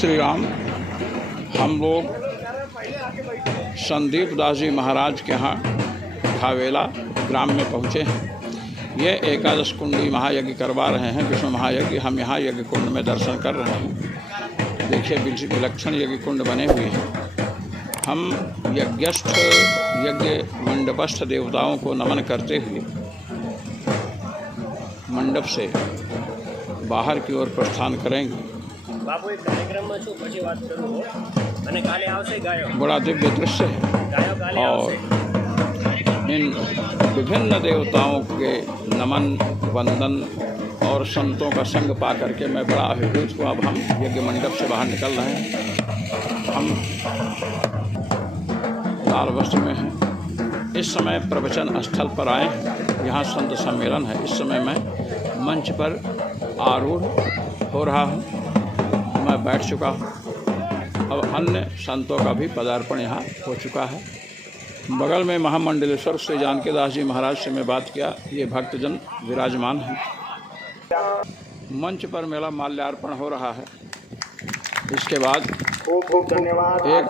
श्री राम। हम लोग संदीप दास जी महाराज के यहाँ खावेला ग्राम में पहुँचे हैं। ये एकादश कुंडी महायज्ञ करवा रहे हैं, विष्णु महायज्ञ। हम यहाँ यज्ञ कुंड में दर्शन कर रहे हैं। देखिए विलक्षण यज्ञ कुंड बने हुए हैं। हम यज्ञस्थ यज्ञ मंडपस्थ देवताओं को नमन करते हुए मंडप से बाहर की ओर प्रस्थान करेंगे। बापू एक कार्यक्रम में छू પછી વાત કરું અને કાલે આવશે ગાયો। बड़ा दिव्य दृश्य है और इन विभिन्न देवताओं के नमन वंदन और संतों का संग पा करके मैं बड़ा अभिभूत हुआ। अब हम यज्ञ मंडप से बाहर निकल रहे हैं। हम लाल वस्त्र में हैं। इस समय प्रवचन स्थल पर आए हैं। यहाँ संत सम्मेलन है। इस समय मैं मंच पर आरूढ़ हो रहा हूँ। मैं बैठ चुका हूँ। अब अन्य संतों का भी पदार्पण यहाँ हो चुका है। बगल में महामंडलेश्वर श्री जानकी दास जी महाराज से मैं बात किया। ये भक्तजन विराजमान हैं। मंच पर मेरा माल्यार्पण हो रहा है। इसके बाद खूब खूब धन्यवाद। एक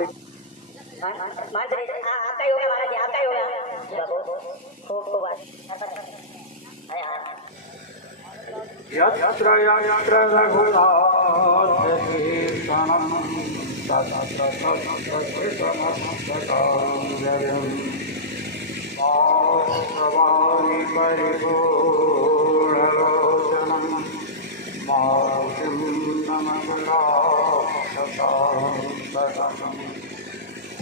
यत्र यत्र रघुनाथ कीर्तनं तत्र तत्र कृतमस्तकाञ्जलिं मास्तवामि परिपूर्णलोचनं मारुतिं नमस्काराक्षसान्तकं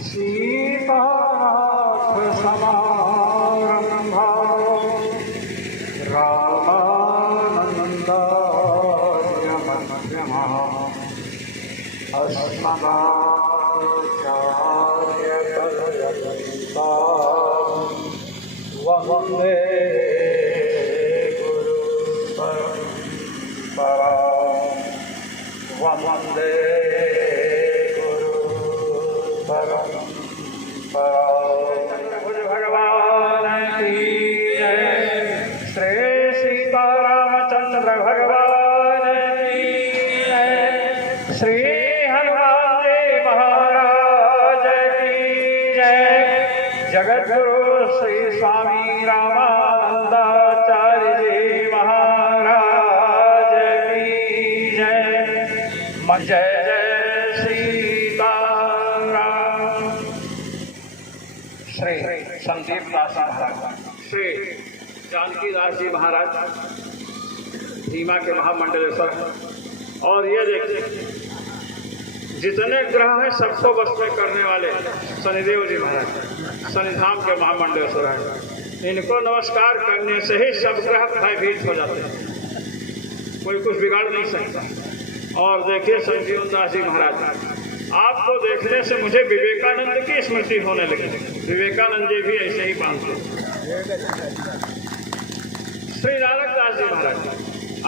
सीतानाथसमारम्भा वन्दे गुरु परम्परा वन्दे गुरु परम्परा। भगवान की जय। श्री सीतारामचंद्र भगवान की जय। श्री जगद्गुरु श्री स्वामी रामानंदाचार्य जी महाराज की जय। जय जय सीताराम। श्री संदीप दास महाराज, श्री जानकी दास जी महाराज धीमा के महामंडलेश्वर। और ये देखिए जितने ग्रह हैं सबको वश में करने वाले शनिदेव जी महाराज शनिधाम के महामंडलेश्वर हैं। इनको नमस्कार करने से ही सब ग्रह भयभीत हो जाते हैं। कोई कुछ बिगाड़ नहीं सकता। और देखिए संजीव दास जी महाराज, आपको देखने से मुझे विवेकानंद की स्मृति होने लगी। विवेकानंद जी भी ऐसे ही बांधते। श्री नानक दास जी महाराज,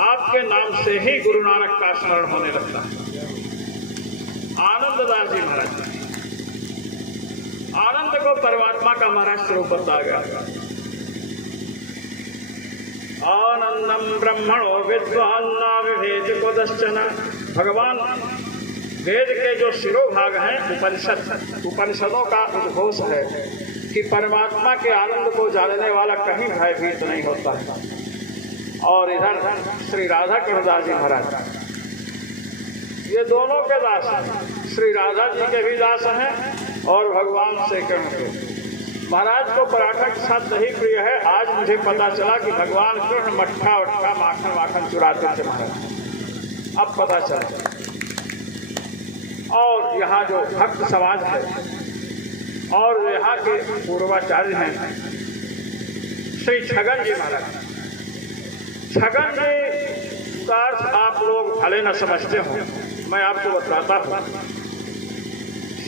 आपके नाम से ही गुरु नानक का स्मरण होने लगता है। आनंद दास जी महाराज, आनंद को परमात्मा का महाराज स्वरूप बताया गया। आनंदम ब्रह्मणो विद्वान विभेद को दश्चन। भगवान वेद के जो शिरोभाग हैं उपनिषदों का उद्घोष है कि परमात्मा के आनंद को जानने वाला कहीं भयभीत नहीं होता है। और इधर श्री राधा कृष्ण दास जी महाराज, ये दोनों के दास हैं। श्री राधा जी के भी दास हैं और भगवान श्री कृष्ण के। महाराज को पराठा के साथ दही प्रिय है। आज मुझे पता चला कि भगवान कृष्ण मट्ठा वट्ठा माखन वाखन चुराते थे महाराज। अब पता चला। और यहाँ जो भक्त समाज है और यहाँ के पूर्वाचार्य हैं श्री छगन जी महाराज। छगन जी का अर्थ आप लोग भले न समझते हो, मैं आपको बताता हूँ।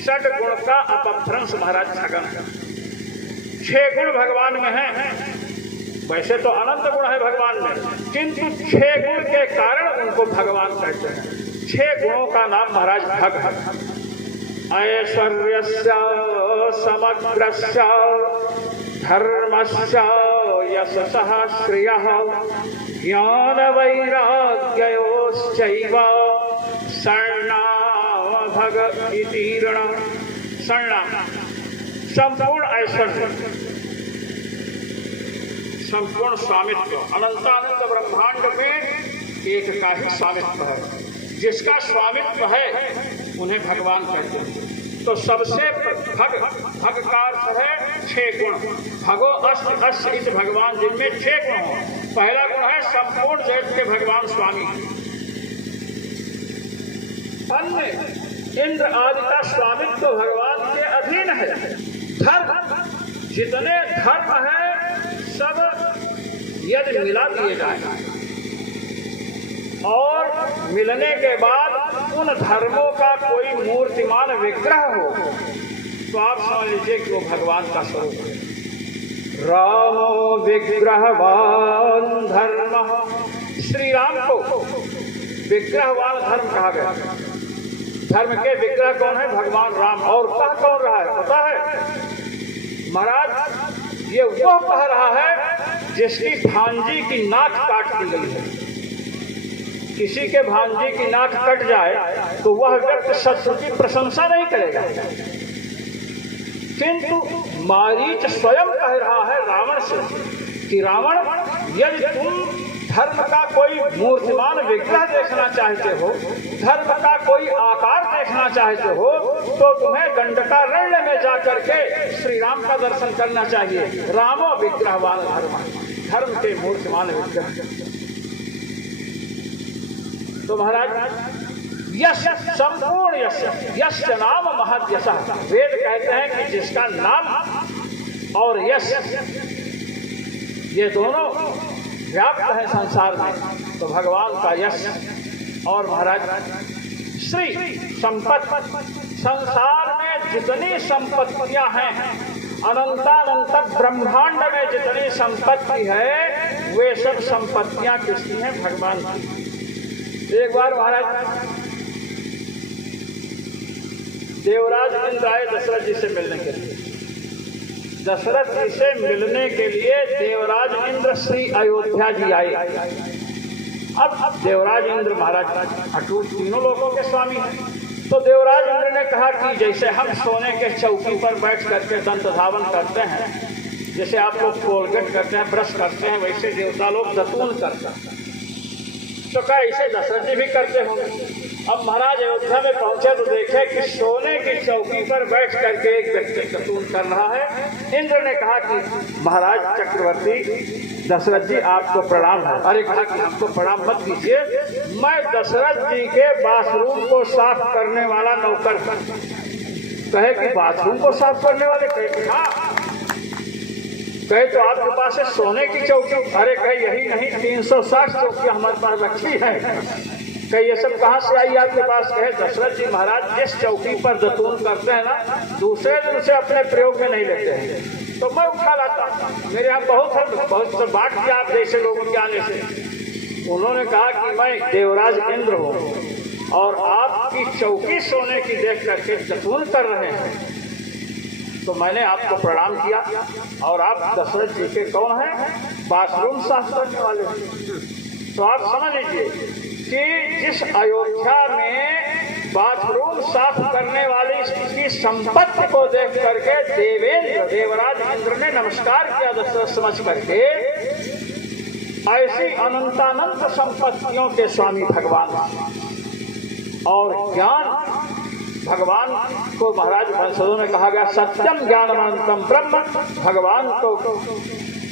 षड गुण का अपभ्रंश महाराज छगन है। 6 गुण भगवान में हैं। वैसे तो अनंत गुण है भगवान में, किंतु 6 गुण के कारण उनको भगवान कहते हैं। 6 गुणों का नाम महाराज भग है। ऐश्वर्यस्य समग्रस्य धर्मस्य यशसः श्रियः ज्ञान वैराग्योश्चैव शरणागतिरेव भग इति ऋण शरणा। संपूर्ण ऐश्वर्य, संपूर्ण स्वामित्व, अनंतानंद ब्रह्मांड में एक का ही स्वामित्व है। जिसका स्वामित्व है उन्हें भगवान कहते हैं। तो सबसे भग का अर्थ है 6 गुण। भगो अष्ट अष्ट इस भगवान जिनमें 6 गुण हो। पहला गुण है संपूर्ण जगत के भगवान स्वामी। अन्य इंद्र आदि का स्वामित्व भगवान के अधीन है। धर्म, जितने धर्म है सब यदि मिला दिए जाए और मिलने के बाद उन धर्मों का कोई मूर्तिमान विग्रह हो तो आप समझ लीजिए कि वो भगवान का स्वरूप है। रामो विग्रहवान धर्म। श्री राम को विग्रहवान धर्म कहा गया। धर्म के विग्रह कौन है? भगवान राम। और कह कौन रहा है पता है? महाराज ये वो कह रहा है जिसकी भांजी की नाक काट दी गई है। किसी के भांजी की नाक कट जाए तो वह व्यक्ति शत्रु की प्रशंसा नहीं करेगा, किंतु मारीच स्वयं कह रहा है रावण से कि रावण, यदि तुम धर्म का कोई मूर्तिमान विग्रह देखना चाहते हो, धर्म का कोई आकार देखना चाहते हो, तो तुम्हें दंडकारण्य में जाकर के श्री राम का दर्शन करना चाहिए। रामो विग्रहवान धर्म, धर्म के मूर्तिमान विग्रह। तो महाराज यश, संपूर्ण यश, यश नाम महद यश। वेद कहते हैं कि जिसका नाम और यश ये दोनों व्याप्त है संसार में, तो भगवान का यश। और महाराज श्री संपत्ति, संसार में जितनी संपत्तियां हैं, अनंतानंत ब्रह्मांड में जितनी संपत्ति है वे सब संपत्तियां किसकी हैं? भगवान की। एक बार महाराज देवराज इंद्र आए दशरथ जी से मिलने के लिए। दशरथ जी से मिलने के लिए देवराज इंद्र श्री अयोध्या जी आए। अब देवराज इंद्र महाराज अटूट तीनों लोगों के स्वामी हैं। तो देवराज इंद्र ने कहा कि जैसे हम सोने के चौकी पर बैठ करके दंत धावन करते हैं, जैसे आप लोग कोलगेट करते हैं, ब्रश करते हैं, वैसे देवता लोग दतून करते हैं। तो क्या ऐसे दशरथ जी भी करते होंगे? अब महाराज अयोध्या में पहुंचे तो देखे कि सोने की चौकी पर बैठ करके एक व्यक्ति दतून कर रहा है। इंद्र ने कहा कि महाराज चक्रवर्ती दशरथ जी आपको प्रणाम है। अरे कहा कि हमको प्रणाम मत कीजिए, मैं दशरथ जी के बाथरूम को साफ करने वाला नौकर। कहे कि बाथरूम को साफ करने वाले? कहे हाँ। कहे तो आपके पास है सोने की चौकी? अरे कहे यही नहीं, 360 चौकियां हमारे पास रखी है। कहे ये सब कहाँ से आई आपके पास? कहे दशरथ जी महाराज जिस चौकी पर दतून करते हैं ना, दूसरे दिन उसे अपने प्रयोग में नहीं लेते हैं, तो मैं उठा लाता। मेरे यहाँ बहुत से बात किया आप जैसे लोगों के आने से। उन्होंने कहा कि मैं देवराज इंद्र हूँ और आपकी चौकी सोने की देख करके दतून कर रहे हैं, तो मैंने आपको प्रणाम किया। और आप दशरथ जी के कौन हैं? बाथरूम साफ करने वाले। तो आप समझ लीजिए कि जिस अयोध्या में बाथरूम साफ करने वाली की संपत्ति को देख करके देवराज इंद्र ने नमस्कार किया दशरथ समझ करके, ऐसी अनंतानंत संपत्तियों के स्वामी भगवान। और ज्ञान भगवान को महाराज उपनिषदों में कहा गया सत्यम ज्ञानमनंतम ब्रह्म। भगवान को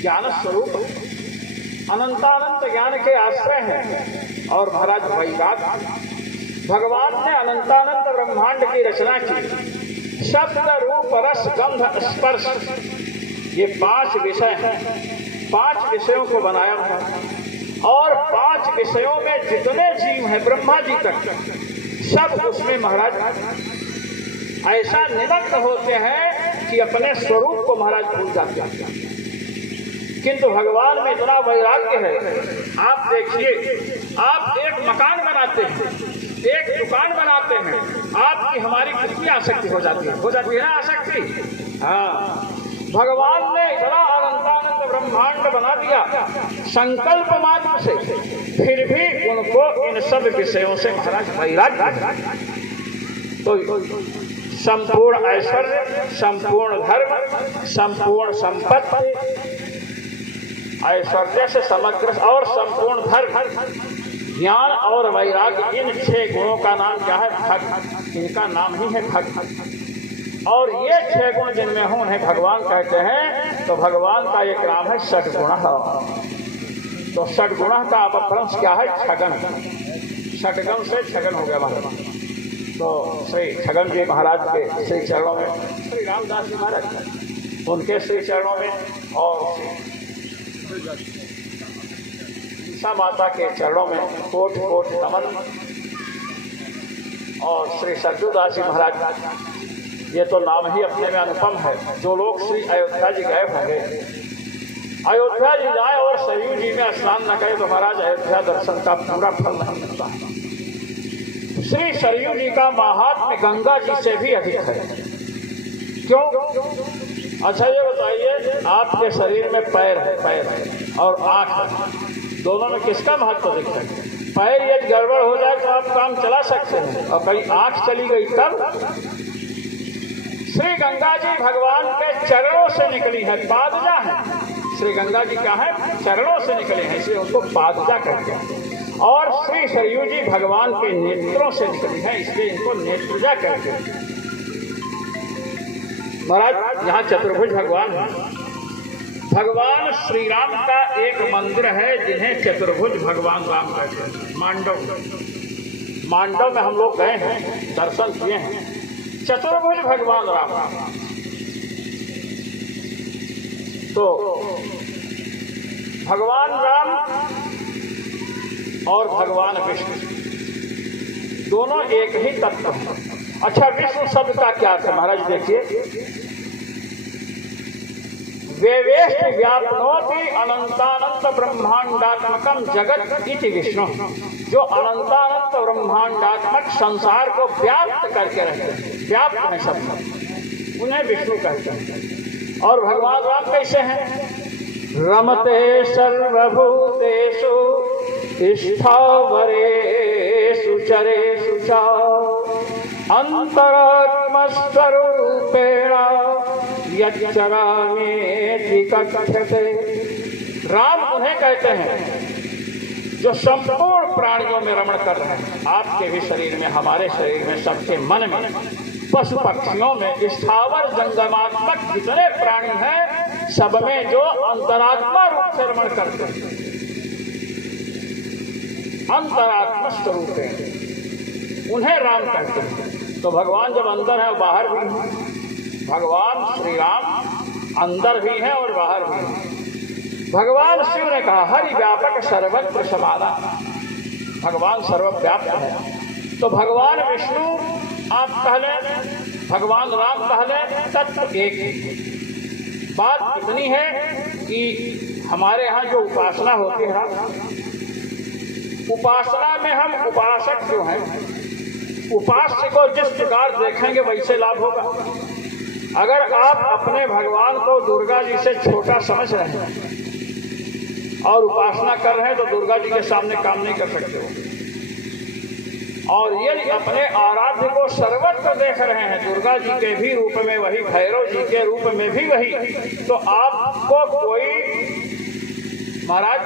ज्ञान स्वरूप अनंतानंत ज्ञान के आश्रय हैं। और महाराज वैराग, भगवान ने अनंतानंत ब्रह्मांड की रचना की। शब्द रूप रस गंध स्पर्श, ये 5 विषय हैं। 5 विषयों को बनाया है और 5 विषयों में जितने जीव हैं ब्रह्मा जी तक सब उसमें महाराज ऐसा निमग्न होते हैं कि अपने स्वरूप को महाराज भूल जाते हैं। किंतु भगवान में इतना वैराग्य है। आप देखिए, आप एक मकान बनाते हैं, एक दुकान बनाते हैं, आपकी हमारी कितनी आसक्ति हो जाती है ना आसक्ति। हाँ, भगवान ने इतना अनंतानंद ब्रह्मांड बना दिया संकल्प मात्र से, फिर भी उनको इन सब विषयों से महाराज वैराग्य। तो तो संपूर्ण ऐश्वर्य, संपूर्ण धर्म, संपूर्ण संपत्ति, ऐश्वर्य से समग्र और संपूर्ण धर्म, ज्ञान और वैराग्य, इन 6 गुणों का नाम क्या है? भक्त। इनका नाम ही है भक्त। और ये 6 गुण जिनमें हों उन्हें भगवान कहते हैं। तो भगवान का एक नाम है षटगुण। तो षटगुण का अपभ्रंश क्या है? छगन। षटगन से छगन हो गया महाराज। तो श्री छगन जी महाराज के श्री चरणों में, श्री रामदास जी महाराज उनके श्री चरणों में, और ईसा माता के चरणों में कोट कोट नमन। और श्री सरजूदास जी महाराज, ये तो नाम ही अपने में अनुपम है। जो लोग श्री अयोध्या जी गए होंगे, अयोध्या जी जाए और सरयू जी में स्नान न करें तो महाराज अयोध्या दर्शन का पूरा फल नहीं मिलता है। श्री सरयू जी का महात्म्य गंगा जी से भी अधिक है। क्यों? अच्छा ये बताइए, आपके शरीर में पैर है और आँख है, दोनों में किसका महत्व दिखता है? पैर यदि गड़बड़ हो जाए तो आप काम चला सकते हैं, और कहीं आँख चली गई तब। श्री गंगा जी भगवान के चरणों से निकली है, पादुजा है। श्री गंगा जी क्या है? चरणों से निकले हैं, इसलिए उनको पादुजा कहते हैं। और श्री सरयू जी भगवान के नेत्रों से निकली है, इसलिए इनको नेत्रजा कहते हैं। महाराज यहाँ चतुर्भुज भगवान है। भगवान श्री राम का एक मंदिर है जिन्हें चतुर्भुज भगवान राम कहते हैं। मांडव में हम लोग गए हैं, दर्शन किए हैं। चतुर्भुज भगवान राम। तो भगवान राम और भगवान विष्णु दोनों एक ही तत्व हैं। अच्छा, विष्णु शब्द का क्या अर्थ है महाराज? देखिए, वेवेष्ट व्याप्नोति अनंतानंत ब्रह्मांडात्मकम जगत इति विष्णु। जो अनंतानंत ब्रह्मांडात्मक संसार को व्याप्त करके रहते हैं, व्याप्त है सब, उन्हें विष्णु कहते हैं। और भगवान राम कैसे हैं? रमते सर्वभूतेषु स्थावरेषु चरेषु च अंतरात्मस्वरूपेण यच्चरामेति कथ्यते। राम उन्हें कहते हैं जो संपूर्ण प्राणियों में रमण कर रहे हैं। आपके भी शरीर में, हमारे शरीर में, सबके मन में, पशु पक्षियों में, स्थावर जंगमात्मक जितने प्राणी हैं सब में जो अंतरात्मा रूप से रमण करते हैं, अंतरात्मा स्वरूप है, उन्हें राम कहते हैं। तो भगवान जब अंदर है बाहर भी है। भगवान श्री राम अंदर भी है और बाहर भी है। भगवान शिव ने कहा हरि व्यापक सर्वत्र समाना। भगवान सर्वव्याप्त है। तो भगवान विष्णु आप कह लें, भगवान राम कह लें, तत्व एक ही। बात इतनी है कि हमारे यहाँ जो उपासना होती है, उपासना में हम उपासक जो हैं, उपास्य को जिस प्रकार देखेंगे वैसे लाभ होगा। अगर आप अपने भगवान को दुर्गा जी से छोटा समझ रहे हैं और उपासना कर रहे हैं तो दुर्गा जी के सामने काम नहीं कर सकते हो। और यदि अपने आराध्य को सर्वत्र देख रहे हैं, दुर्गा जी के भी रूप में वही, भैरव जी के रूप में भी वही, तो आपको कोई महाराज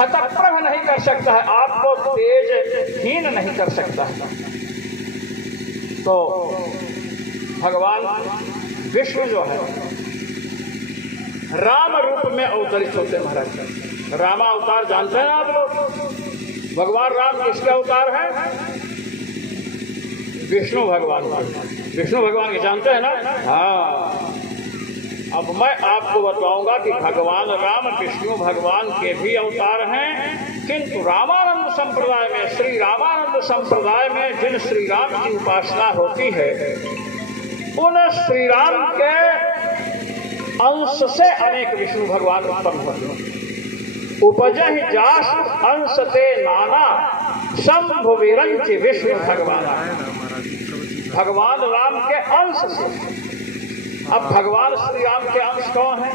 हतप्रभ नहीं कर सकता है, आपको तेजहीन नहीं कर सकता है। तो भगवान विष्णु जो है राम रूप में अवतरित होते महाराज। रामा अवतार जानते हैं आप लोग? भगवान राम किसके अवतार हैं? विष्णु भगवान के। विष्णु भगवान के जानते हैं ना? हाँ। अब मैं आपको बताऊंगा कि भगवान राम विष्णु भगवान के भी अवतार हैं, किंतु रामानंद संप्रदाय में, श्री रामानंद संप्रदाय में जिन श्री राम की उपासना होती है, उन श्री राम के अंश से अनेक विष्णु भगवान उत्पन्न होते हैं। उपजहि जासु अंश ते नाना शंभु विरंच विष्णु भगवान। भगवान राम के अंश से। अब भगवान श्री राम के अंश कौन है?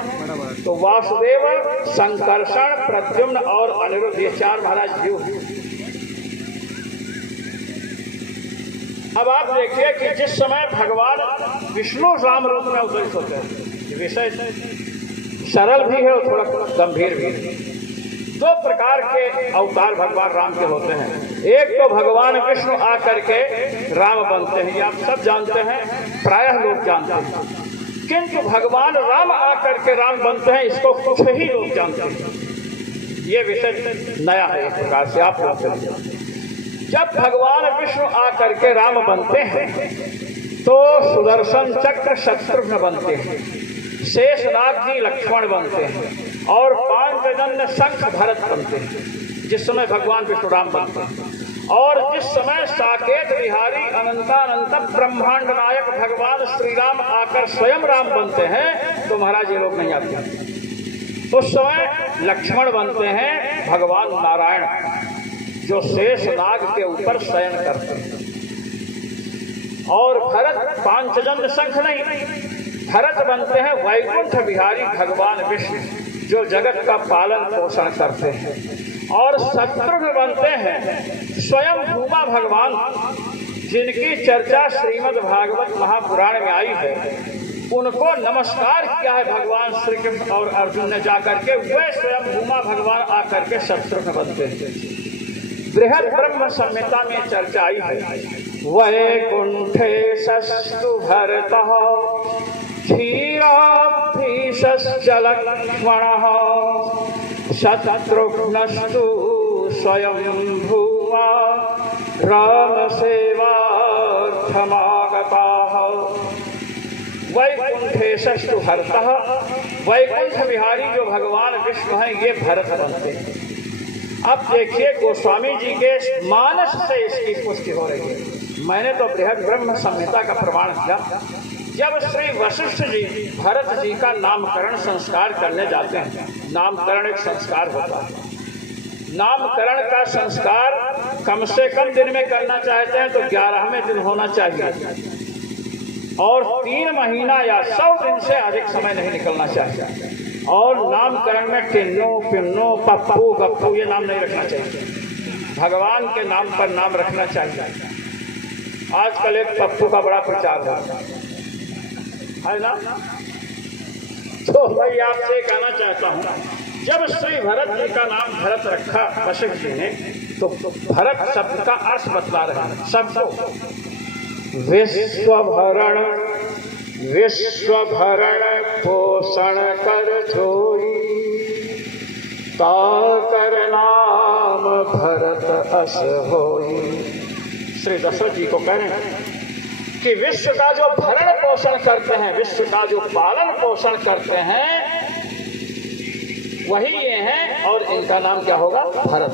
तो वासुदेव, संकर्षण, प्रद्युम्न और अनिरुद्ध, ये चार महाराज जीव हैं। अब आप देखिए कि जिस समय भगवान विष्णु राम रूप में अवतरित होते हैं, विषय सरल भी है और थोड़ा गंभीर भी है। दो प्रकार के अवतार भगवान राम के होते हैं। एक तो भगवान विष्णु आकर के राम बनते हैं, ये आप सब जानते हैं, प्रायः लोग जानते हैं। किंतु भगवान राम आकर के राम बनते हैं, इसको कुछ ही लोग जानते हैं। ये विषय नया है एक प्रकार से आप लोग समझें। जब भगवान विष्णु आकर के राम बनते हैं तो सुदर्शन चक्र शत्रुघ्न बनते हैं, शेषनाग जी लक्ष्मण बनते हैं और पांचजन्य शंख भरत बनते हैं जिस समय भगवान विष्णु राम बनते हैं। और जिस समय साकेत बिहारी अनंतानंत ब्रह्मांड नायक भगवान श्री राम आकर स्वयं राम बनते हैं तो महाराज ये लोग नहीं आते। उस समय लक्ष्मण बनते हैं भगवान नारायण जो शेषनाग के ऊपर शयन करते हैं। और भरत पांचजन्य शंख नहीं, भरत बनते हैं वैकुंठ बिहारी भगवान विष्णु जो जगत का पालन पोषण करते हैं। और शत्रुघ्न बनते हैं स्वयं भूमा भगवान जिनकी चर्चा श्रीमद् भागवत महापुराण में आई है। उनको नमस्कार किया है भगवान श्री कृष्ण और अर्जुन ने जाकर के, वे स्वयं भूमा भगवान आकर के शत्रुघ्न बनते हैं। बृहद ब्रह्म संहिता में चर्चा आई है, वैकुंठे सस्तु भरतः क्षीराब्धिश्च लक्ष्मणः शत्रुघ्नस्तु स्वयं भूमा राम सेवार्थमागताः। वैकुंठे सस्तु भरतः, वैकुंठ बिहारी जो भगवान विष्णु हैं ये भरत बनते हैं। अब देखिए गोस्वामी जी के मानस से इसकी पुष्टि हो रही है। मैंने तो बृहद ब्रह्म संहिता का प्रमाण किया। जब श्री वशिष्ठ जी भरत जी का नामकरण संस्कार करने जाते हैं, नामकरण एक संस्कार होता है, नामकरण का संस्कार कम से कम दिन में करना चाहते हैं तो 11वें दिन होना चाहिए और 3 महीना या 100 दिन से अधिक समय नहीं निकलना चाहिए। और नामकरण में टिन्नो पिन्नो पप्पू गप्पू ये नाम नहीं रखना चाहिए, भगवान के नाम पर नाम रखना चाहिए। आजकल एक पप्पू का बड़ा प्रचार है ना। तो भाई आपसे कहना चाहता हूँ, जब श्री भरत जी का नाम भरत रखा वशिष्ठ जी ने तो भरत शब्द का अर्थ बतला रहे हैं सबको। विश्वभरण विश्वभरण पोषण कर जोई ताकर नाम भरत अस होई। श्री दशरथ जी को कह रहे हैं कि विश्व का जो भरण पोषण करते हैं, विश्व का जो पालन पोषण करते हैं वही ये हैं और इनका नाम क्या होगा? भरत।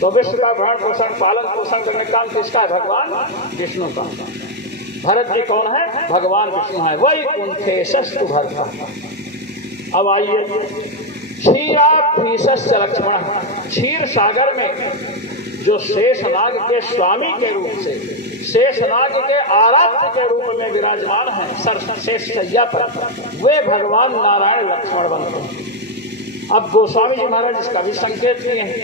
तो विश्व का भरण पोषण पालन पोषण करने का काम किसका है? भगवान विष्णु का। भरत जी कौन है? भगवान विष्णु है। वैकुंठे सस्तु भरत। अब आइए, क्षीराब्धिश्च लक्ष्मण, क्षीर सागर में जो शेषनाग के स्वामी के रूप से, शेषनाग के आराध्य के रूप में विराजमान है शेषशय्या पर, वे भगवान नारायण लक्ष्मण बनते हैं। अब गोस्वामी जी महाराज इसका भी संकेत किए हैं।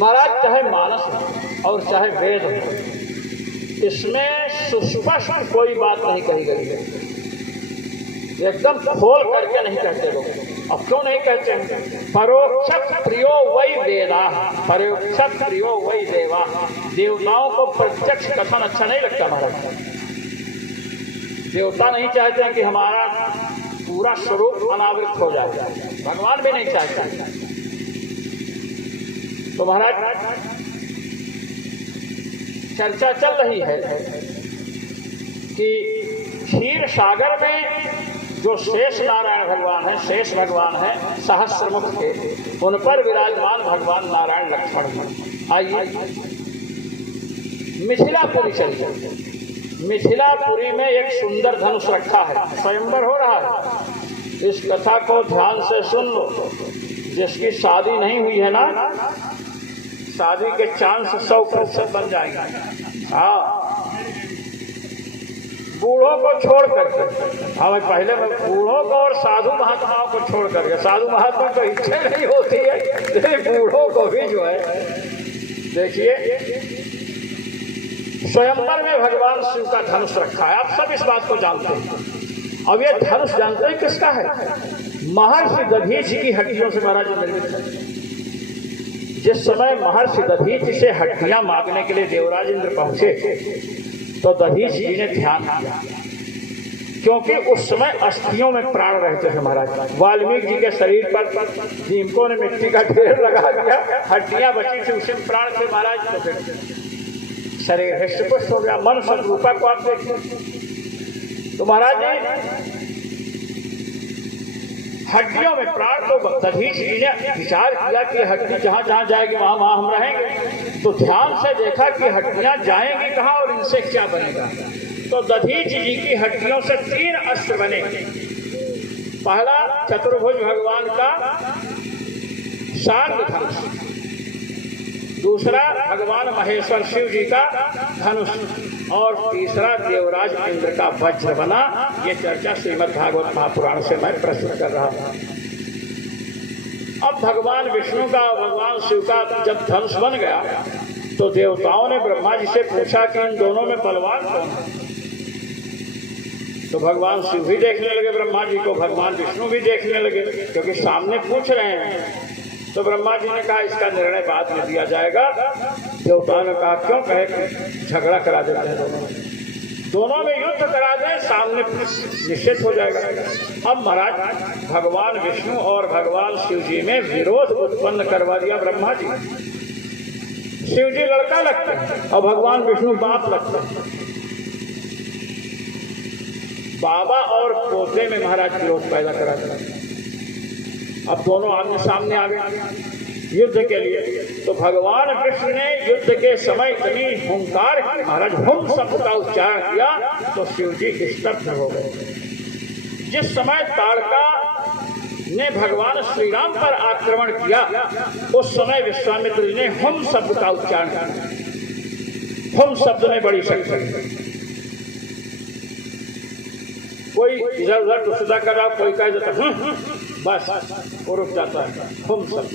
महाराज चाहे मानस हो और चाहे वेद हो, इसमें सुस्पष्ट कोई बात नहीं कही गई है, एकदम खोल करके नहीं कहते लोग। अब क्यों नहीं कहते हैं? परोक्षक प्रियो वै वेदा, परोक्षक प्रियो वै देवा। देवताओं को प्रत्यक्ष कथन अच्छा नहीं लगता महाराज। देवता नहीं चाहते हैं कि हमारा पूरा स्वरूप अनावृत हो जाए, भगवान भी नहीं चाहते। तो महाराज चर्चा चल रही है कि क्षीर सागर में जो शेष नारायण भगवान है, शेष भगवान है सहस्रमुख के, उन पर विराजमान भगवान नारायण लक्ष्मण। आइए मिथिलापुरी चलिए। मिथिलापुरी में एक सुंदर धनुष रखा है, स्वयंवर हो रहा है। इस कथा को ध्यान से सुन लो। जिसकी शादी नहीं हुई है ना, शादी के चांस 100% बन जाएंगे। हाँ, बूढ़ों को छोड़ करके, हाँ पहले मैं बूढ़ों को और साधु महात्माओं को छोड़ करके, साधु महात्मा को इच्छा नहीं होती है, लेकिन बूढ़ों को भी जो है, देखिए स्वयंवर में भगवान शिव का धनुष रखा है। आप सब इस बात को जानते हैं। अब ये धनुष जानते हैं किसका है? महर्षि दधीचि की हड्डियों से महाराज निर्मित है। जिस समय महर्षि दधीचि से हड्डियां मांगने के लिए देवराज इंद्र पहुंचे तो दधीचि जी ने ध्यान किया, क्योंकि उस समय अस्थियों में प्राण रहते थे महाराज। वाल्मीकि जी के शरीर पर नीमकों ने मिट्टी का ढेर लगा दिया, हड्डियां बची थी, उसे प्राण थे महाराज। तो फिर शरीर हृष्टपुष्ट हो गया। मन स्वरूपा को आप देखिए तो महाराज जी हड्डियों में प्राण। तो दधीचि जी ने विचार किया कि हड्डी जहां जहां जाएगी वहां वहां हम रहेंगे। तो ध्यान से देखा कि हड्डियां जाएंगी कहां और इनसे क्या बनेगा। तो दधीचि जी की हड्डियों से 3 अस्त्र बने। पहला चतुर्भुज भगवान का शांग धनुष, दूसरा भगवान महेश्वर शिव जी का धनुष और तीसरा देवराज इंद्र का वज्र बना। ये चर्चा श्रीमद् भागवत महापुराण से मैं प्रस्तुत कर रहा हूं। अब भगवान विष्णु का और भगवान शिव का जब धनुष बन गया तो देवताओं ने ब्रह्मा जी से पूछा कि इन दोनों में बलवान कौन है। तो भगवान शिव भी देखने लगे ब्रह्मा जी को, भगवान विष्णु भी देखने लगे, क्योंकि सामने पूछ रहे हैं। तो ब्रह्मा जी ने कहा इसका निर्णय बाद में दिया जाएगा। देवताओं ने कहा क्यों? कहे झगड़ा करा देते हैं, दोनों में युद्ध करा दें, सामने निश्चित हो जाएगा। अब महाराज भगवान विष्णु और भगवान शिव जी में विरोध उत्पन्न करवा दिया ब्रह्मा जी। शिव जी लड़का लगते हैं और भगवान विष्णु बाप लगते हैं। बाबा और पोते में महाराज विरोध पैदा करा दिया। अब दोनों आमने सामने आ गए युद्ध के लिए। तो भगवान विष्णु ने युद्ध के समय इतनी हुंकार की, महाराज हुम शब्द का उच्चारण किया तो शिव जी स्तब्ध हो गए। जिस समय ताड़का ने भगवान श्री राम पर आक्रमण किया उस समय विश्वामित्र जी ने हुम शब्द का उच्चारण किया। हुम शब्द में बड़ी शक्ति है। कोई इधर उधर टुसदा कर रहा, कोई कह देता बस वो रुक जाता है। हुम शब्द।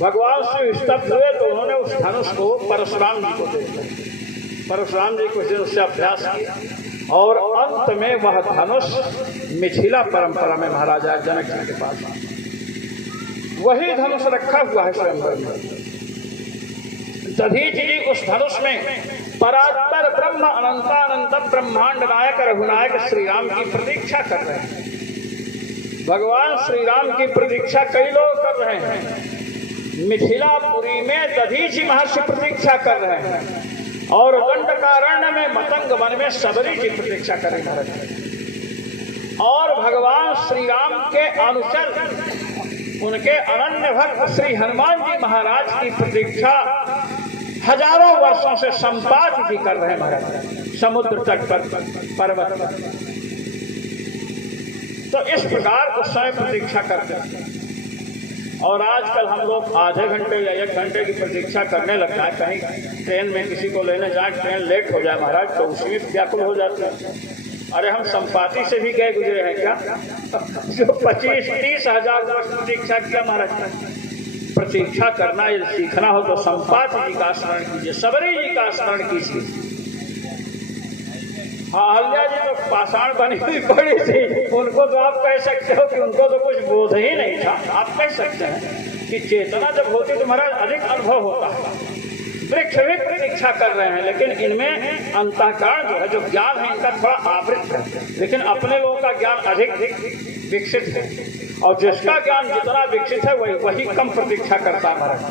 भगवान शिव स्तब्ध हुए तो उन्होंने उस धनुष को परशुराम जी को दे दिया। परशुराम जी कुछ दिन उससे अभ्यास किया और अंत में वह धनुष मिथिला परंपरा में महाराजा जनक जी के पास वही धनुष रखा हुआ है स्वयंवर में। दधीचि जी उस धनुष में परात्पर ब्रह्म अनंतानंत ब्रह्मांड नायक रघुनायक श्री राम की प्रतीक्षा कर रहे हैं। भगवान श्री राम की प्रतीक्षा कई लोग कर रहे हैं। मिथिलापुरी में दधीचि महर्षि प्रतीक्षा कर रहे हैं और दंडकारण्य में मतंग वन में सबरी जी प्रतीक्षा कर रहे हैं। और भगवान श्री राम के अनुचर उनके अनन्य भक्त श्री हनुमान जी महाराज की प्रतीक्षा हजारों वर्षों से संपात जी कर रहे हैं महाराज, समुद्र तट पर, पर्वत पर। तो इस प्रकार उस समय प्रतीक्षा करते हैं। और आजकल हम लोग आधे घंटे या 1 घंटे की प्रतीक्षा करने लग जाए। कहीं ट्रेन में किसी को लेने जाए, ट्रेन लेट हो जाए महाराज तो उसमें व्याकुल हो जाते हैं। अरे हम संपाति से भी गए गुजरे हैं क्या, जो 25-30 हजार वर्ष प्रतीक्षा किया महाराज। प्रतीक्षा करना यदि सीखना हो तो संपाति जी का स्मरण कीजिए, सबरी जी का स्मरण कीजिए। अहल्या जी तो पाषाण बनी हुई पड़ी थी, उनको तो आप कह सकते हो कि उनको तो कुछ बोध ही नहीं था। आप कह सकते हैं कि चेतना जब होती तो महाराज अधिक अनुभव होता है। वृक्ष भी प्रतीक्षा कर रहे हैं लेकिन इनमें अंतःकरण जो है, जो ज्ञान है इनका थोड़ा आवृत है, लेकिन अपने लोगों का ज्ञान अधिक विकसित है। और जिसका ज्ञान जितना विकसित है वही कम प्रतीक्षा करता है महाराज।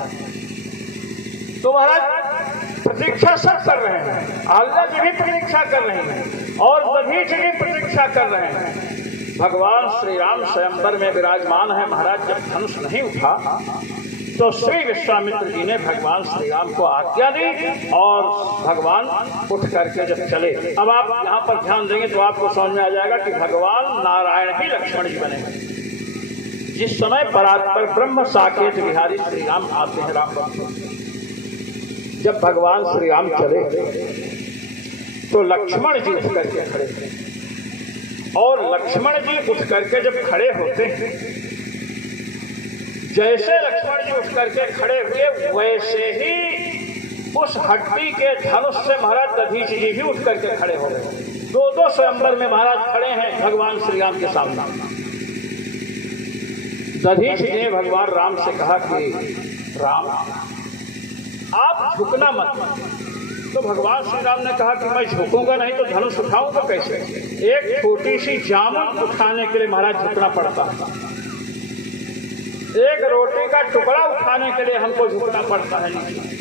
तो महाराज प्रतीक्षा सब कर रहे हैं। अहल्या जी भी प्रतीक्षा कर रहे हैं और दधीचि भी प्रतीक्षा कर रहे हैं। भगवान श्री राम स्वयंवर में विराजमान है महाराज। जब धनुष नहीं उठा तो श्री विश्वामित्र जी ने भगवान श्री राम को आज्ञा दी और भगवान उठ करके जब चले। अब आप यहाँ पर ध्यान देंगे तो आपको समझ में आ जाएगा कि भगवान नारायण ही लक्ष्मण जी बने। जिस समय परात्पर ब्रह्म साकेत विहारी श्री राम आते हैं राम भक्त, जब भगवान श्री राम चले तो लक्ष्मण जी उठ करके खड़े थे। और लक्ष्मण जी उठ करके जब खड़े होते हैं, जैसे लक्ष्मण जी उठ करके खड़े हुए वैसे ही उस हड्डी के धनुष से महाराज दधीच जी भी उठ करके खड़े हो गए। दो स्वयंवर में महाराज खड़े हैं भगवान श्री राम के सामने। दधीच जी ने भगवान राम से कहा कि राम आप झुकना मत। तो भगवान श्री राम ने कहा कि मैं झुकूंगा नहीं तो धनुष उठाऊंगा कैसे। एक छोटी सी जामुन उठाने के लिए महाराज झुकना पड़ता है, एक रोटी का टुकड़ा उठाने के लिए हमको झुकना पड़ता है नीचे।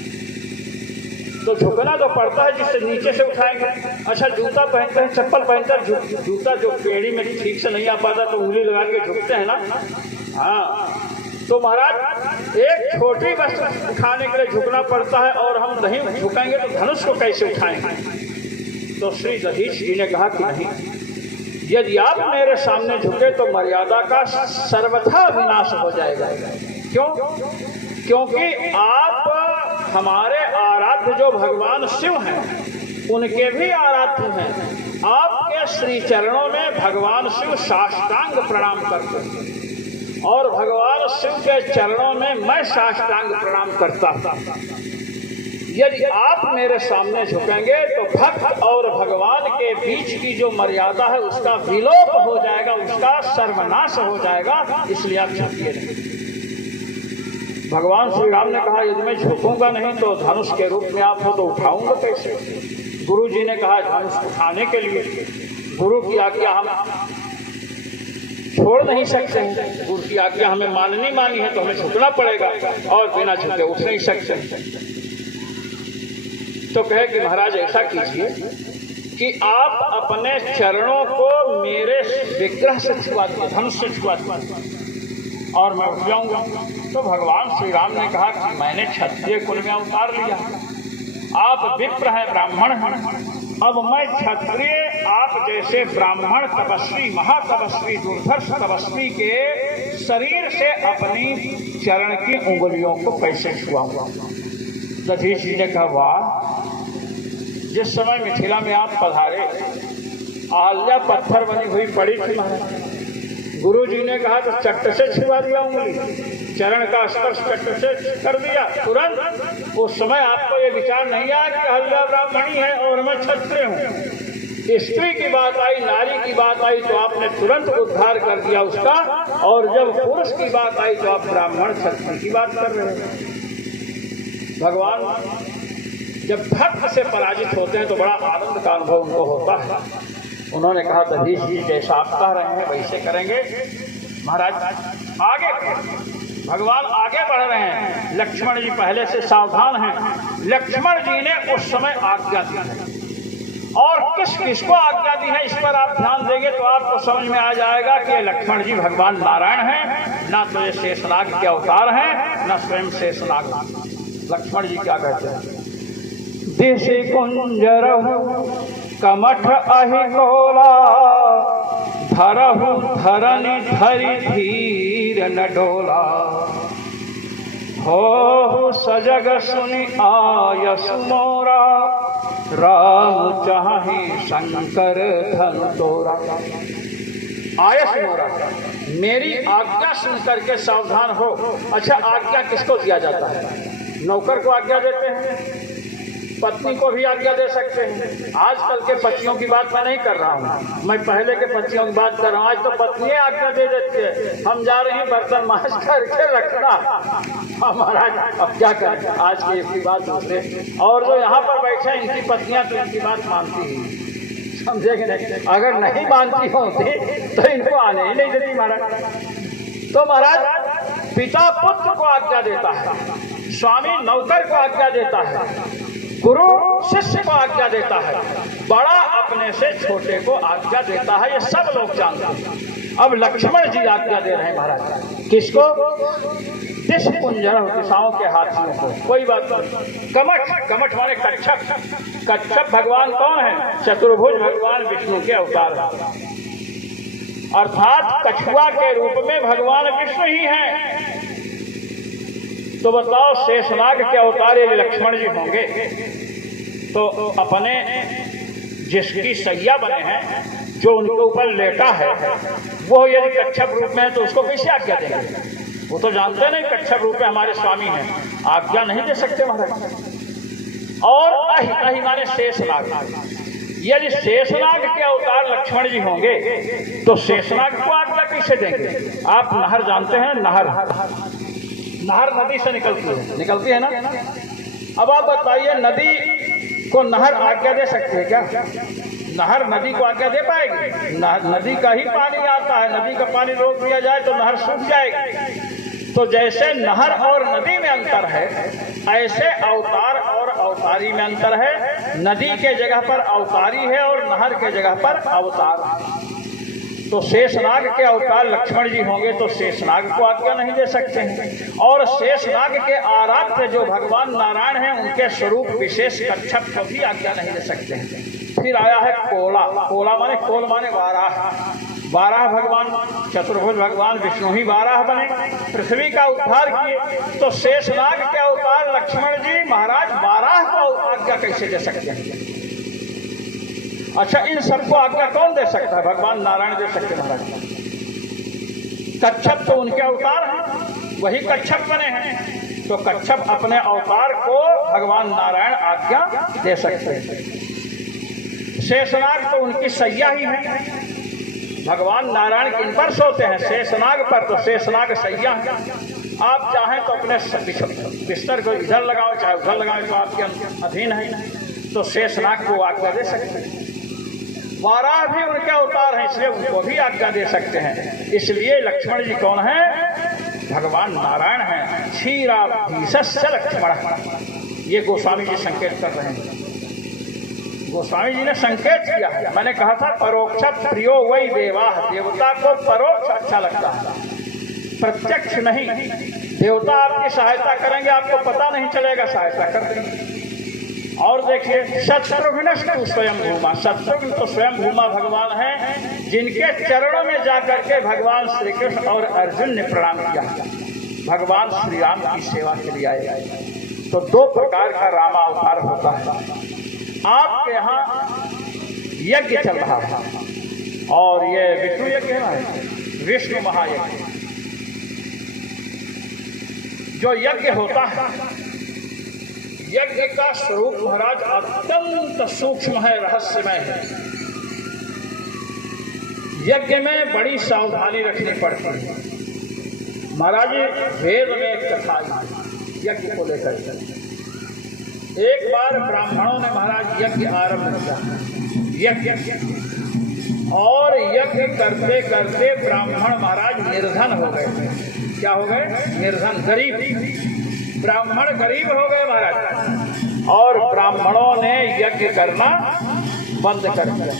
तो झुकना तो पड़ता है जिससे नीचे से उठाएंगे। अच्छा जूता पहनते हैं, चप्पल पहनते हैं, जूता जो पेड़ी में ठीक से नहीं आ पाता तो उंगली लगा के झुकते हैं ना। हाँ, तो महाराज एक छोटी वस्तु उठाने के लिए झुकना पड़ता है और हम नहीं झुकेंगे तो धनुष को कैसे उठाएंगे। तो श्री दधीच जी ने कहा कि नहीं, यदि आप मेरे सामने झुके तो मर्यादा का सर्वथा विनाश हो जाएगा। क्यों? क्योंकि आप हमारे आराध्य जो भगवान शिव हैं उनके भी आराध्य हैं। आपके श्री चरणों में भगवान शिव साष्टांग प्रणाम करते हैं और भगवान शिव के चरणों में मैं साष्टांग प्रणाम करता हूँ। यदि आप मेरे सामने झुकेंगे तो भक्त और भगवान के बीच की जो मर्यादा है उसका विलोप हो जाएगा, उसका सर्वनाश हो जाएगा, इसलिए आप झुकिए नहीं। भगवान श्री राम ने कहा यदि मैं झुकूंगा नहीं तो धनुष के रूप में आप हो तो उठाऊंगा कैसे। गुरु जी ने कहा धनुष उठाने के लिए गुरु की आज्ञा हम छोड़ नहीं सकते हैं, गुरु की आज्ञा हमें मानी है तो हमें झुकना पड़ेगा और बिना झुके उठ नहीं सकते। तो कहे कि महाराज ऐसा कीजिए कि आप अपने चरणों को मेरे विग्रह से छुआ दिए, धनुष से छुआ दिए और मैं उठ जाऊंगा। तो भगवान श्री राम ने कहा कि मैंने क्षत्रिय कुल में अवतार लिया, आप विप्र हैं, ब्राह्मण हैं, अब मैं क्षत्रिय आप जैसे ब्राह्मण तपस्वी महातपस्वी दुर्धर्ष तपस्वी के शरीर से अपनी चरण की उंगलियों को कैसे छुआऊंगा। दधीच जी ने कहा वाह, जिस समय मिथिला में आप पधारे आल्या पत्थर बनी हुई पड़ी थी महाराज, गुरु जी ने कहा तो चट्ट से छुआ दिया उंगली, चरण का स्पर्श चट्ट से कर दिया तुरंत। उस समय आपको ये विचार नहीं आया कि अहल्या ब्राह्मणी है और मैं क्षत्रिय हूँ। स्त्री की बात आई, नारी की बात आई तो आपने तुरंत उद्धार कर दिया उसका, और जब पुरुष की बात आई तो आप ब्राह्मण क्षत्रिय की बात कर रहे हैं। भगवान जब भक्त से पराजित होते हैं तो बड़ा आनंद का अनुभव उनको होता है। उन्होंने कहा दधीच जी जैसा आप कह रहे हैं वैसे करेंगे। महाराज आगे भगवान आगे बढ़ रहे हैं, लक्ष्मण जी पहले से सावधान हैं। लक्ष्मण जी ने उस समय आज्ञा दी है और किस किस को आज्ञा दी है इस पर आप ध्यान देंगे तो आपको समझ में आ जाएगा कि लक्ष्मण जी भगवान नारायण हैं, ना तो ये शेषनाग के अवतार हैं, ना स्वयं शेषनाग। लक्ष्मण जी क्या कहते हैं, देशी कुंजरहु कमठ अहि कोला, धरहु धरनि धरि धीर न डोला, हो सजग सुनि आयस मोरा, राम चाहि शंकर धनु तोरा। आयस मोरा, मेरी आज्ञा सुन करके सावधान हो। अच्छा आज्ञा किसको दिया जाता है? नौकर को आज्ञा देते हैं, पत्नी को भी आज्ञा दे सकते हैं। आजकल के पतियों की बात मैं नहीं कर रहा हूँ, मैं पहले के पतियों की बात कर रहा हूँ। आज तो पत्नी आज्ञा दे देती है, हम जा रहे हैं बर्तन मांज करके रखना हमारा, अब क्या करें। आज की इसकी बात दूसरे, और जो यहाँ पर बैठे हैं इनकी पत्नियाँ तो इनकी बात मानती ही, समझेंगे नहीं। अगर नहीं मानती होती तो इनको आने ही नहीं देती महाराज। तो महाराज पिता पुत्र को आज्ञा देता है, स्वामी नौकर को आज्ञा देता है, गुरु शिष्य को आज्ञा देता है, बड़ा अपने से छोटे को आज्ञा देता है, ये सब लोग जानते हैं। अब लक्ष्मण जी आज्ञा दे रहे हैं महाराज, किसको? दिश कुंजर दिशाओं के हाथियों को। कोई बात नहीं। कमठ, कमठ माने कच्छप। कच्छप भगवान कौन है? चतुर्भुज भगवान विष्णु के अवतार, अर्थात कछुआ के रूप में भगवान विष्णु ही हैं। तो बताओ शेषनाग के अवतार यदि लक्ष्मण जी होंगे तो अपने जिसकी सैया बने हैं, जो उनके ऊपर लेटा है, वो यदि कच्छप रूप में है तो उसको कैसे आज्ञा देंगे? वो तो जानते नहीं कच्छप रूप में हमारे स्वामी हैं, आज्ञा नहीं दे सकते महाराज। और अहि माने शेषनाग। यदि शेषनाग के अवतार लक्ष्मण जी होंगे तो शेषनाग को आज्ञा कैसे देंगे? आप नहर जानते हैं, नहर नदी से निकलती है ना। अब आप बताइए, नदी को नहर आज्ञा दे सकती है क्या? नहर नदी को आज्ञा दे पाएगी? नदी का ही पानी आता है, नदी का पानी रोक दिया जाए तो नहर सूख जाएगी। तो जैसे नहर और नदी में अंतर है, ऐसे अवतार और अवतारी में अंतर है। नदी के जगह पर अवतारी है और नहर के जगह पर अवतार है। तो शेषनाग के अवतार लक्ष्मण जी होंगे तो शेषनाग को आज्ञा नहीं दे सकते हैं। और शेषनाग के आराध्य जो भगवान नारायण हैं, उनके स्वरूप विशेष कच्छप को भी आज्ञा नहीं दे सकते हैं। फिर आया है कोला। कोला माने कोल माने वाराह। वाराह भगवान, चतुर्भुज भगवान विष्णु ही वाराह बने, पृथ्वी का उद्धार किए। तो शेषनाग के अवतार लक्ष्मण जी महाराज वाराह को आज्ञा कैसे दे सकते हैं? अच्छा, इन सबको आज्ञा कौन दे सकता है? भगवान नारायण दे सकते महाराज। कच्छप तो उनके अवतार हैं, वही कच्छप बने हैं। तो कच्छप अपने अवतार को भगवान नारायण आज्ञा दे सकते हैं। शेषनाग तो उनकी सैया ही है, भगवान नारायण किन पर सोते हैं? शेषनाग पर। तो शेषनाग सैया है। आप चाहें तो अपने बिस्तर को इधर लगाओ, चाहे उधर लगाओ, तो आपके अधीन है। तो शेषनाग को आज्ञा दे सकते हैं। वाराह भी उनके अवतार हैं, इसलिए उनको भी आज्ञा दे सकते हैं। इसलिए लक्ष्मण जी कौन है? भगवान नारायण हैं। क्षीराब्धीशस्य लक्ष्मण, ये गोस्वामी जी संकेत कर रहे हैं। गोस्वामी जी ने संकेत किया है। मैंने कहा था परोक्ष प्रियो वही देवाः, देवता को परोक्ष अच्छा लगता है, प्रत्यक्ष नहीं। देवता आपकी सहायता करेंगे, आपको पता नहीं चलेगा, सहायता कर देंगे। और देखिए, शत्रुघ्नस्तु स्वयं भूमा, शत्रुघ्न तो स्वयं भूमा भगवान हैं, जिनके चरणों में जाकर के भगवान श्री कृष्ण और अर्जुन ने प्रणाम किया। भगवान श्री राम की सेवा के लिए आए। तो दो प्रकार का रामावतार होता है। आपके यहाँ यज्ञ चल रहा है, और ये विष्णु यज्ञ है ना, विष्णु महायज्ञ। जो यज्ञ होता है, यज्ञ का स्वरूप महाराज अत्यंत सूक्ष्म है, रहस्यमय है। यज्ञ में बड़ी सावधानी रखनी पड़ती है महाराज। वेद में एक कथा है यज्ञ को लेकर। एक बार ब्राह्मणों ने महाराज यज्ञ आरंभ किया, यज्ञ, और यज्ञ करते करते ब्राह्मण महाराज निर्धन हो गए। क्या हो गए? निर्धन, गरीब। ब्राह्मण गरीब हो गए महाराज, और ब्राह्मणों ने यज्ञ करना बंद कर दिया।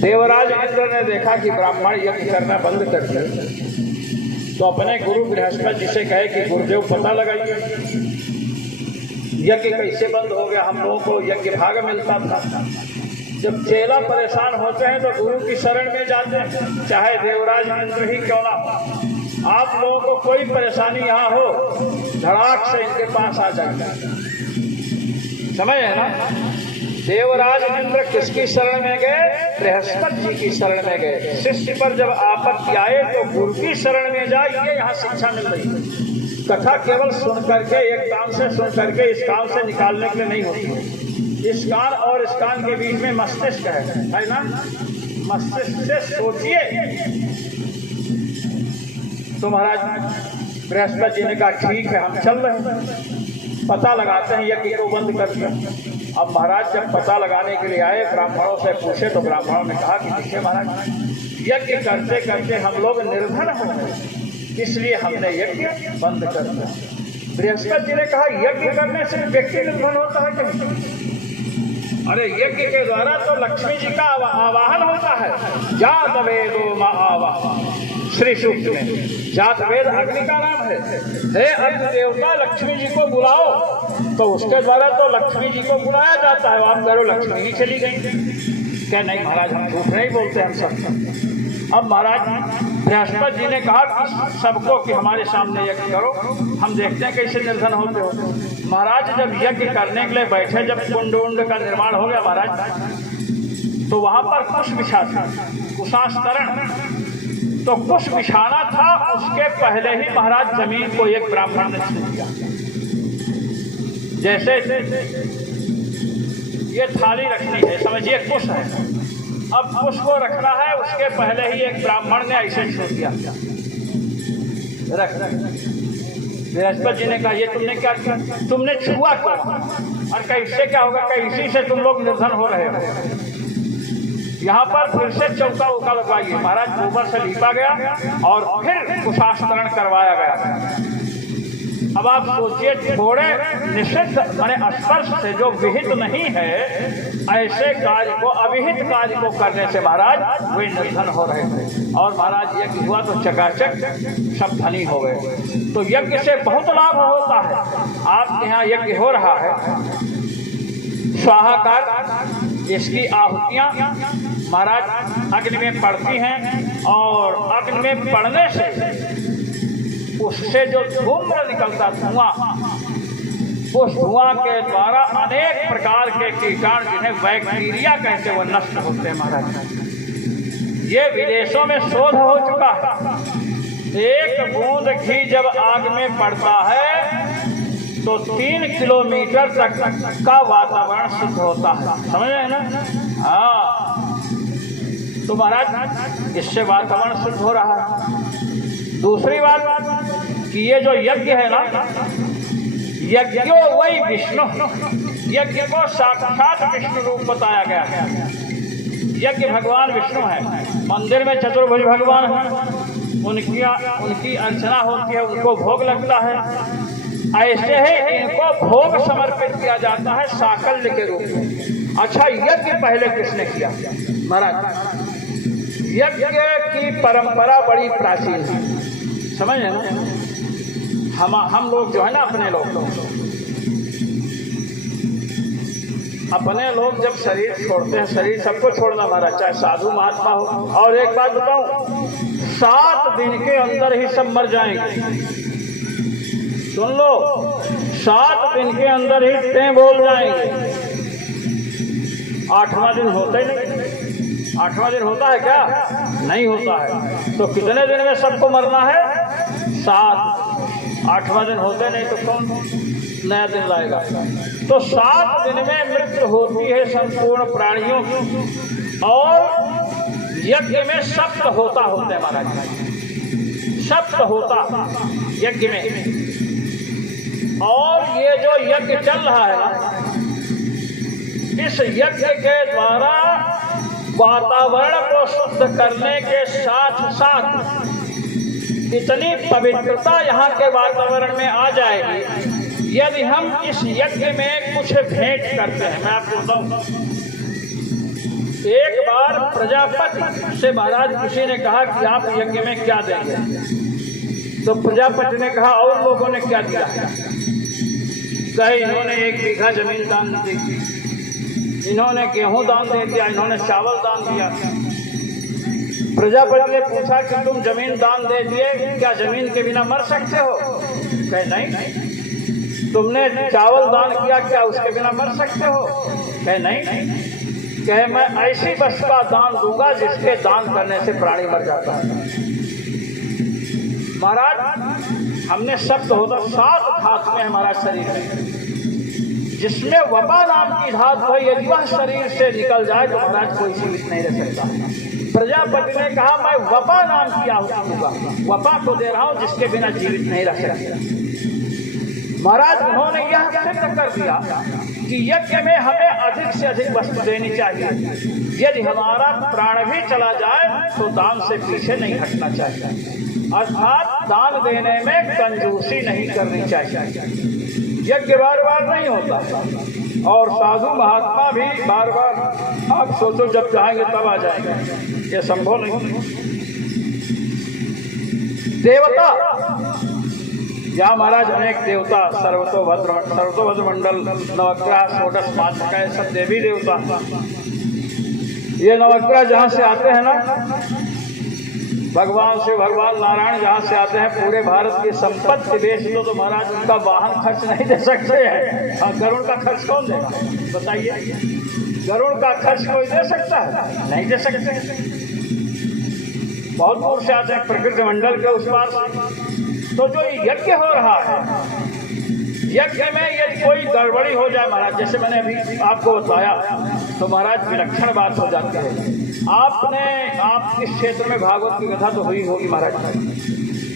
देवराज इंद्र ने देखा कि ब्राह्मण यज्ञ करना बंद कर दिया, तो अपने गुरु बृहस्पति जी से कहे कि गुरुदेव पता लगाइए यज्ञ कैसे बंद हो गया। हम लोगों को यज्ञ भाग मिलता था। जब चेला परेशान होते हैं तो गुरु की शरण में जाते हैं, चाहे देवराज इंद्र ही क्यों ना हो। आप लोगों को कोई परेशानी यहाँ हो, धड़ाक से इनके पास आ जाए। समझ है ना? देवराज इंद्र किसकी शरण में गए? बृहस्पति जी की शरण में गए। शिष्य पर जब आपत्ति आए तो गुरु की शरण में जाए, ये यहाँ शिक्षा मिल रही है। कथा केवल सुन करके, एक कान से सुन करके इस कान से निकालने के लिए नहीं होती। इस कान और इस कान के बीच में मस्तिष्क है ना? मस्तिष्क से सोचिए। तो महाराज बृहस्पति जी ने कहा ठीक है, हम चल रहे हैं, पता लगाते हैं यज्ञ को बंद कर दिया। अब महाराज जब पता लगाने के लिए आए, ब्राह्मणों से पूछे तो ब्राह्मणों ने कहा कि देखिए महाराज, यज्ञ करते करते हम लोग निर्धन हो गए, इसलिए हमने यज्ञ बंद कर दिया। बृहस्पति जी ने कहा यज्ञ करने से व्यक्ति निर्धन होता है क्या? अरे यज्ञ के द्वारा तो लक्ष्मी जी का आवाहन होता है। जात वेदो मा आवाहन, श्री सूक्त में जात वेद अग्नि का नाम है। हे अग्नि देवता, लक्ष्मी जी को बुलाओ, तो उसके द्वारा तो लक्ष्मी जी को बुलाया जाता है। आप करो लक्ष्मी ही चली गई। क्या नहीं महाराज, हम झूठ नहीं बोलते, हम सब। अब महाराज बृहस्पति जी ने कहा कि सबको कि हमारे सामने यज्ञ करो, हम देखते हैं कैसे निर्धन होते हो। महाराज जब यज्ञ करने के लिए बैठे, जब कुंड उंड का निर्माण हो गया महाराज, तो वहां पर कुश बिछा था, कुशास्तरण। तो कुश बिछाना था, उसके पहले ही महाराज जमीन को एक ब्राह्मण ने छू लिया। जैसे ये थाली रखनी है, समझिए कुश है। अब कुश को रखना है, उसके पहले ही एक ब्राह्मण ने ऐसे छू दिया, रख बृहस्पति जी ने कहा ये तुमने क्या किया, तुमने छुआ क्यों, और कैसे क्या होगा, कैसी से तुम लोग निर्धन हो रहे हो। यहाँ पर फिर से चौका उका लगवाइए। महाराज गोबर से लीपा गया और फिर कुशास्तरण करवाया गया। अब आप सोचिए, थोड़े निषिद्ध माने स्पर्श से जो विहित नहीं है, ऐसे कार्य को, अविहित कार्य को करने से महाराज वे निर्धन हो रहे थे। और महाराज यज्ञ हुआ तो चकाचक सब धनी हो गए। तो यज्ञ से बहुत लाभ होता है। आपके यहाँ यज्ञ हो रहा है, स्वाहाकार, इसकी आहुतियाँ महाराज अग्नि में पड़ती हैं, और अग्नि में पड़ने से उससे जो धूम्र निकलता धुआं, उस धुआं के द्वारा अनेक प्रकार के कीटाणु जिन्हें बैक्टीरिया कहते हैं वो नष्ट होते हैं। महाराज ये विदेशों में शोध हो चुका है। एक बूंद घी जब आग में पड़ता है तो 3 किलोमीटर तक का वातावरण शुद्ध होता है, समझ रहे हैं ना? हाँ, तो महाराज इससे वातावरण शुद्ध हो रहा है। दूसरी बात कि ये जो यज्ञ है ना, यज्ञो वही विष्णु, यज्ञ को साक्षात विष्णु रूप बताया गया है। यज्ञ भगवान विष्णु है। मंदिर में चतुर्भुज भगवान है, उनकी अर्चना होती है, उनको भोग लगता है। ऐसे ही इनको भोग समर्पित किया जाता है साकल्य के रूप में। अच्छा, यज्ञ पहले किसने किया? महाराज यज्ञ की परंपरा बड़ी प्राचीन है, समझ रहे ना? हम लोग जो है ना, अपने लोग जब शरीर छोड़ते हैं, शरीर सबको छोड़ना महाराज, चाहे साधु महात्मा हो। और एक बात बताऊं, 7 दिन के अंदर ही सब मर जाएंगे। सुन लो, 7 दिन के अंदर ही ते बोल जाएंगे। 8वां दिन होता ही नहीं। 8वां दिन होता है क्या? नहीं होता है। तो कितने दिन में सबको मरना है? 7। 8वां दिन होते नहीं तो कौन नया दिन लाएगा? तो 7 दिन में मृत्यु होती है संपूर्ण प्राणियों की। और यज्ञ में सप्त होता होते हैं महाराज, सप्त होता यज्ञ में। और ये जो यज्ञ चल रहा है ना, इस यज्ञ के द्वारा वातावरण को शुद्ध करने के साथ साथ इतनी पवित्रता यहाँ के वातावरण में आ जाएगी, यदि हम इस यज्ञ में कुछ भेंट करते हैं। मैं आपको बताऊं, एक बार प्रजापति से महाराज किसी ने कहा कि आप यज्ञ में क्या देंगे? तो प्रजापति ने कहा और लोगों ने क्या दिया? कहे इन्होंने 1 बीघा जमीन दान दी, इन्होंने गेहूं दान दे दिया, इन्होंने चावल दान दिया। प्रजापति ने पूछा कि तुम जमीन दान दे दिए, क्या जमीन के बिना मर सकते हो? कहे नहीं। तुमने चावल दान किया, क्या उसके बिना मर सकते हो? कहे नहीं। कहे मैं ऐसी वस्तु का दान दूंगा जिसके दान करने से प्राणी मर जाता है। महाराज हमने शब्द होता 7 धातु में हमारा शरीर है, जिसमें वपा नाम की धातु है। यदि वह शरीर से निकल जाए तो महाराज कोई जीवित नहीं रह सकता। प्रजापति ने कहा मैं वपा नाम की आहुति दूंगा, वपा को दे रहा हूं जिसके बिना जीवित नहीं रह सकता। महाराज उन्होंने यह सिद्ध कर दिया कि यज्ञ में हमें अधिक से अधिक वस्तु देनी चाहिए। यदि हमारा प्राण भी चला जाए तो दान से पीछे नहीं हटना चाहिए, अर्थात दान देने में कंजूसी नहीं करनी चाहिए। यज्ञ बार बार नहीं होता, और साधु महात्मा भी बार बार, आप सोचो जब चाहेंगे तब आ जाएंगे, ये संभव नहीं। देवता, यहाँ महाराज अनेक देवता, सर्वतोभद्र मंडल, नवग्रह, षोडश मातृका, सब देवी देवता। ये नवग्रह जहाँ से आते हैं ना, भगवान शिव, भगवान नारायण जहाँ से आते हैं, पूरे भारत की संपत्ति बेच दो तो महाराज उनका वाहन खर्च नहीं दे सकते हैं। हाँ, गरुड़ का खर्च कौन देगा बताइए? गरुड़ का खर्च कोई दे सकता है? नहीं दे सकते। बहुत दूर से आते हैं, प्रकृति मंडल के उस पार। तो जो यज्ञ हो रहा है, यज्ञ में यदि कोई गड़बड़ी हो जाए महाराज, जैसे मैंने अभी आपको बताया, तो महाराज विलक्षण बात हो जाती है। आपके क्षेत्र में भागवत की कथा तो हुई होगी महाराज।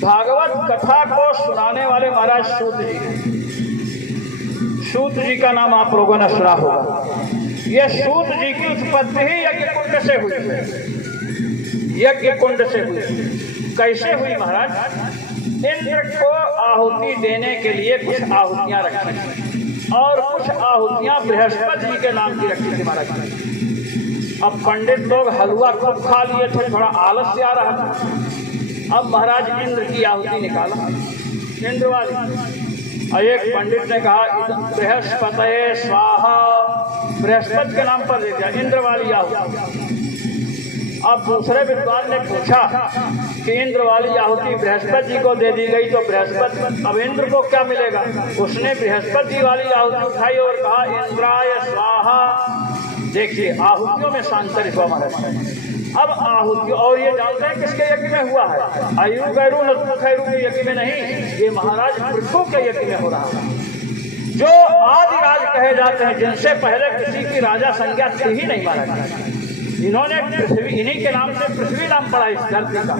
भागवत कथा को सुनाने वाले महाराज सूत जी हैं। सूत जी का नाम आप लोगों ने सुना होगा। यह सूत जी की उत्पत्ति ही यज्ञ कुंड से हुई है। यज्ञ कुंड से हुई। कैसे हुई महाराज? इंद्र को आहुति देने के लिए कुछ आहुतियां रखी थी और कुछ आहुतियां बृहस्पति जी के नाम की रखी थी महाराज। अब पंडित लोग हलवा खूब खा लिए थे, थोड़ा आलस से आ रहा था। अब महाराज इंद्र की आहुति निकाला, इंद्र वाली। और एक पंडित ने कहा बृहस्पतये स्वाहा, बृहस्पति के नाम पर दे दिया इंद्र वाली आहुति। अब दूसरे विद्वान ने पूछा कि इंद्र वाली आहुति बृहस्पति जी को दे दी गई तो बृहस्पति, अब इंद्र को क्या मिलेगा? उसने बृहस्पति जी वाली आहुति उठाई और कहा इंद्राय स्वाहा। देखिए आहुतियों में सांतर्य हुआ महाराज। अब आहुति, और ये जानते हैं किसके यज्ञ में हुआ है? आयु गैरू नतु खैरू के यज्ञ में नहीं, ये महाराज पृथु के यज्ञ में हो रहा है। जो आदिराज कहे जाते हैं, जिनसे पहले किसी की राजा संज्ञा थी ही नहीं महाराज। इन्होंने पृथ्वी, इन्हीं के नाम से पृथ्वी नाम पड़ा इस धरती का,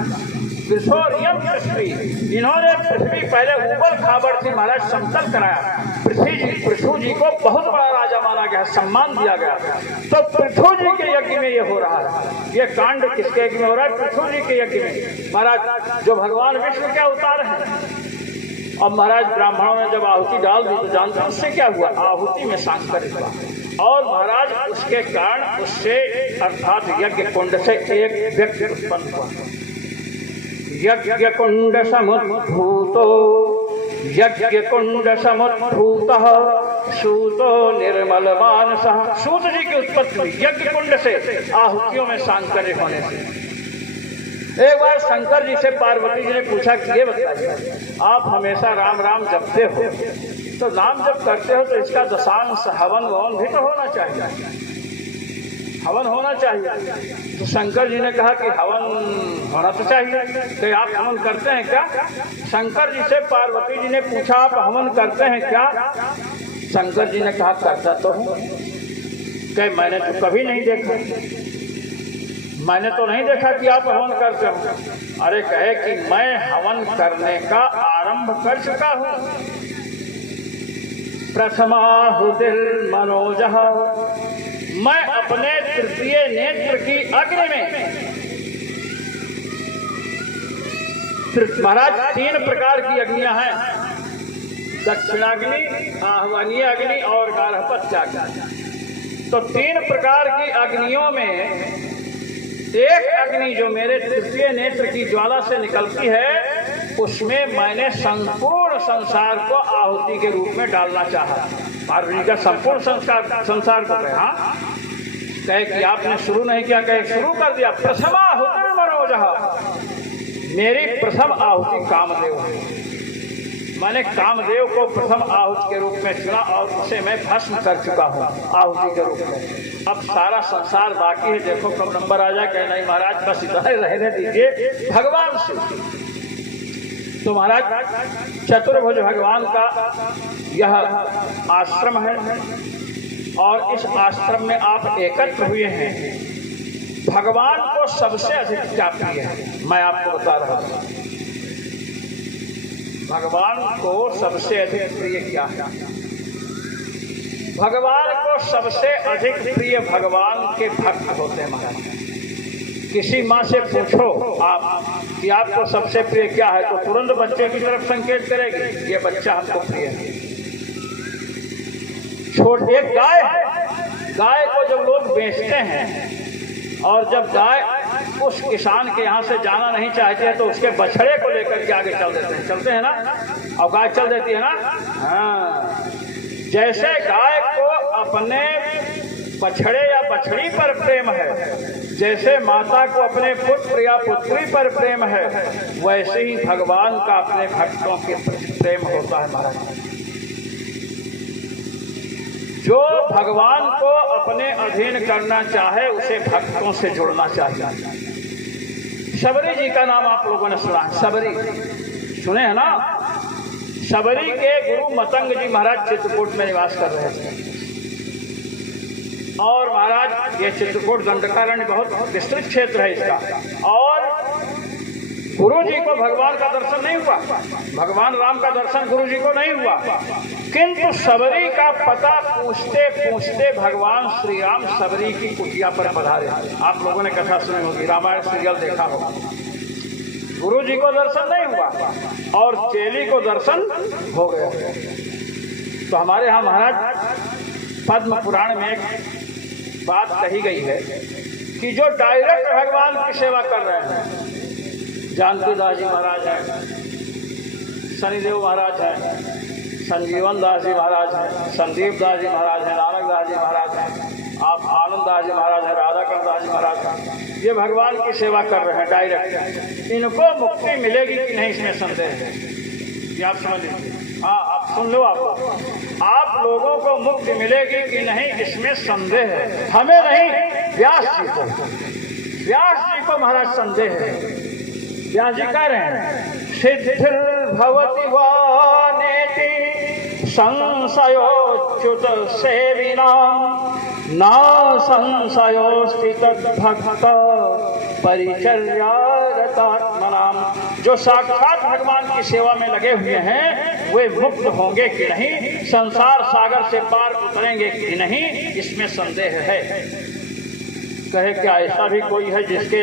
पृथोरियम पृथ्वी। इन्होंने पृथ्वी पहले ऊपर खाबर थी महाराज, समतल कराया। पृथु जी को बहुत बड़ा राजा माना गया, सम्मान दिया गया। तो पृथु जी के यज्ञ में ये हो रहा है। ये कांड किसके यज्ञ में हो रहा है? पृथु जी के यज्ञ में महाराज, जो भगवान विष्णु के अवतार हैं। अब महाराज ब्राह्मणों ने जब आहुति डाल दी तो जानते उससे क्या हुआ? आहुति में सांकर्य हुआ और महाराज उसके कारण उससे अर्थात यज्ञ कुंड से एक व्यक्ति उत्पन्न हुआ। यज्ञ कुंड समुद्भूतो, यज्ञ कुंड समुद्भूतः सूतो निर्मल मानसः। सूत जी की उत्पत्ति हुई यज्ञ कुंड से, आहुतियों में सांकर्य होने से। एक बार शंकर जी से पार्वती जी ने पूछा कि ये बताइए, आप हमेशा राम राम जपते हो, तो नाम जब करते हो तो इसका दशांश हवन ववन भी तो होना चाहिए, हवन होना चाहिए। तो शंकर जी ने कहा कि हवन होना तो चाहिए, तो आप हवन करते हैं क्या? शंकर जी से पार्वती जी ने पूछा आप हवन करते हैं क्या? शंकर जी ने कहा करता तो हूँ। कहे मैंने तो कभी नहीं देखा, मैंने तो नहीं देखा कि आप हवन करते हो। अरे कहे कि मैं हवन करने का आरंभ कर चुका हूँ। प्रथमाहुतिर् मनोजः, मैं अपने तृतीय नेत्र की अग्नि में, महाराज 3 प्रकार की अग्नियां हैं, दक्षिणाग्नि, आह्वानीय अग्नि और गार्हपत्याग्नि। तो 3 प्रकार की अग्नियों में एक अग्नि जो मेरे तृतीय नेत्र की ज्वाला से निकलती है, उसमें मैंने संपूर्ण संसार को आहुति के रूप में डालना चाहा। पार्वती का संपूर्ण संसार को कहे, हाँ कहे कि आपने शुरू नहीं किया, कहे शुरू कर दिया। प्रथमाहुतिर् मनोजः, मेरी प्रथम आहुति कामदेव है। मैंने कामदेव को प्रथम आहुति के रूप में चुना और उसे मैं भस्म कर चुका हूँ आहुति के रूप में। अब सारा संसार बाकी है, देखो कब नंबर आ जाए। कहे नहीं महाराज बस इधर रहने दीजिए भगवान से। तो महाराज चतुर्भुज भगवान का यह आश्रम है और इस आश्रम में आप एकत्र हुए हैं। भगवान को सबसे अधिक क्या प्रिय है मैं आपको बता रहा हूँ। भगवान को सबसे अधिक प्रिय क्या है? भगवान को सबसे अधिक प्रिय भगवान के भक्त होते हैं महाराज। किसी माँ से पूछो आप कि आपको सबसे प्रिय क्या है, तो तुरंत बच्चे की तरफ संकेत करेगी, ये बच्चा हमको प्रिय है। छोटे एक गाय है, गाय को जब लोग बेचते हैं और जब गाय उस किसान के यहाँ से जाना नहीं चाहते हैं तो उसके बछड़े को लेकर के आगे चल देते हैं, चलते हैं ना, और गाय चल देती है ना। हाँ, जैसे गाय को अपने बछड़े या बछड़ी पर प्रेम है, जैसे माता को अपने पुत्र या पुत्री पर प्रेम है, वैसे ही भगवान का अपने भक्तों के प्रति प्रेम होता है महाराज। जो भगवान को अपने अधीन करना चाहे उसे भक्तों से जुड़ना चाहिए। शबरी जी का नाम आप लोगों ने सुना है, शबरी सुने हैं ना। शबरी के गुरु मतंग जी महाराज चित्रकूट में निवास कर रहे थे। और महाराज ये चित्रकूट दंडकारण्य बहुत विस्तृत क्षेत्र है इसका। और गुरु जी को भगवान का दर्शन नहीं हुआ, भगवान राम का दर्शन गुरु जी को नहीं हुआ, किंतु शबरी का पता पूछते पूछते भगवान श्री राम शबरी की कुटिया पर पधारे। आप लोगों ने कथा सुनी होगी, रामायण सीरियल देखा होगा। गुरु जी को दर्शन नहीं हुआ और चेली को दर्शन हो गया। तो हमारे यहाँ महाराज पद्म पुराण में एक बात कही गई है कि जो डायरेक्ट भगवान की सेवा कर रहे हैं, जानकी दास जी महाराज हैं, शनिदेव महाराज हैं, संजीवन दास जी महाराज हैं, संदीप दास जी महाराज हैं, नानक दास जी महाराज हैं, आप आनंद दास जी महाराज हैं, राधाकांत दास जी महाराज हैं, ये भगवान की सेवा कर रहे हैं डायरेक्ट। इनको मुक्ति मिलेगी कि नहीं इसमें संदेह है, ये आप समझ लीजिए। हाँ, आप सुन लो, आप लोगों को मुक्ति मिलेगी कि नहीं इसमें संदेह है। हमें नहीं, व्यास जी को महाराज संदेह है। व्यास जी कह रहे हैं, सिद्धिर्भवति वानेति संशयोच्युत सेविनां न संशयोस्ति तद्भक्त परिचर्यारतात्मनां। जो साक्षात भगवान की सेवा में लगे हुए हैं वे मुक्त होंगे कि नहीं, संसार सागर से पार उतरेंगे कि नहीं, इसमें संदेह है। कहे क्या ऐसा भी कोई है जिसके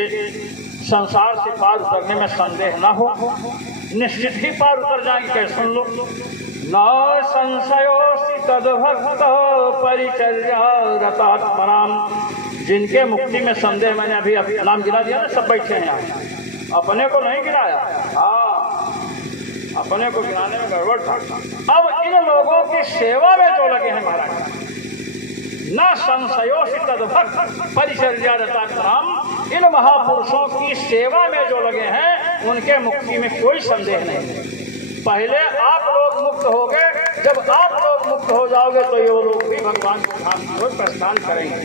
संसार से पार उतरने में संदेह ना हो? निश्चित ही पार उतर जाएंगे। सुन लो, न संशयोस्ति तद्भक्त परिचर्यारतात्मनां। जिनके मुक्ति में संदेह, मैंने अभी नाम गिना दिया ना, सब बैठे हैं यहाँ, अपने को नहीं गिनाया। हाँ, अपने को गिनाने में गड़बड़ था। अब इन लोगों की सेवा में जो लगे हैं महाराज, न संशयोस्ति तद्भक्त परिचर्यारतात्मनां, इन महापुरुषों की सेवा में जो लगे हैं उनके मुक्ति में कोई संदेह नहीं। पहले आप लोग मुक्त हो गए, जब आप लोग मुक्त हो जाओगे तो ये लोग भी भगवान को धाम की ओर प्रस्थान करेंगे।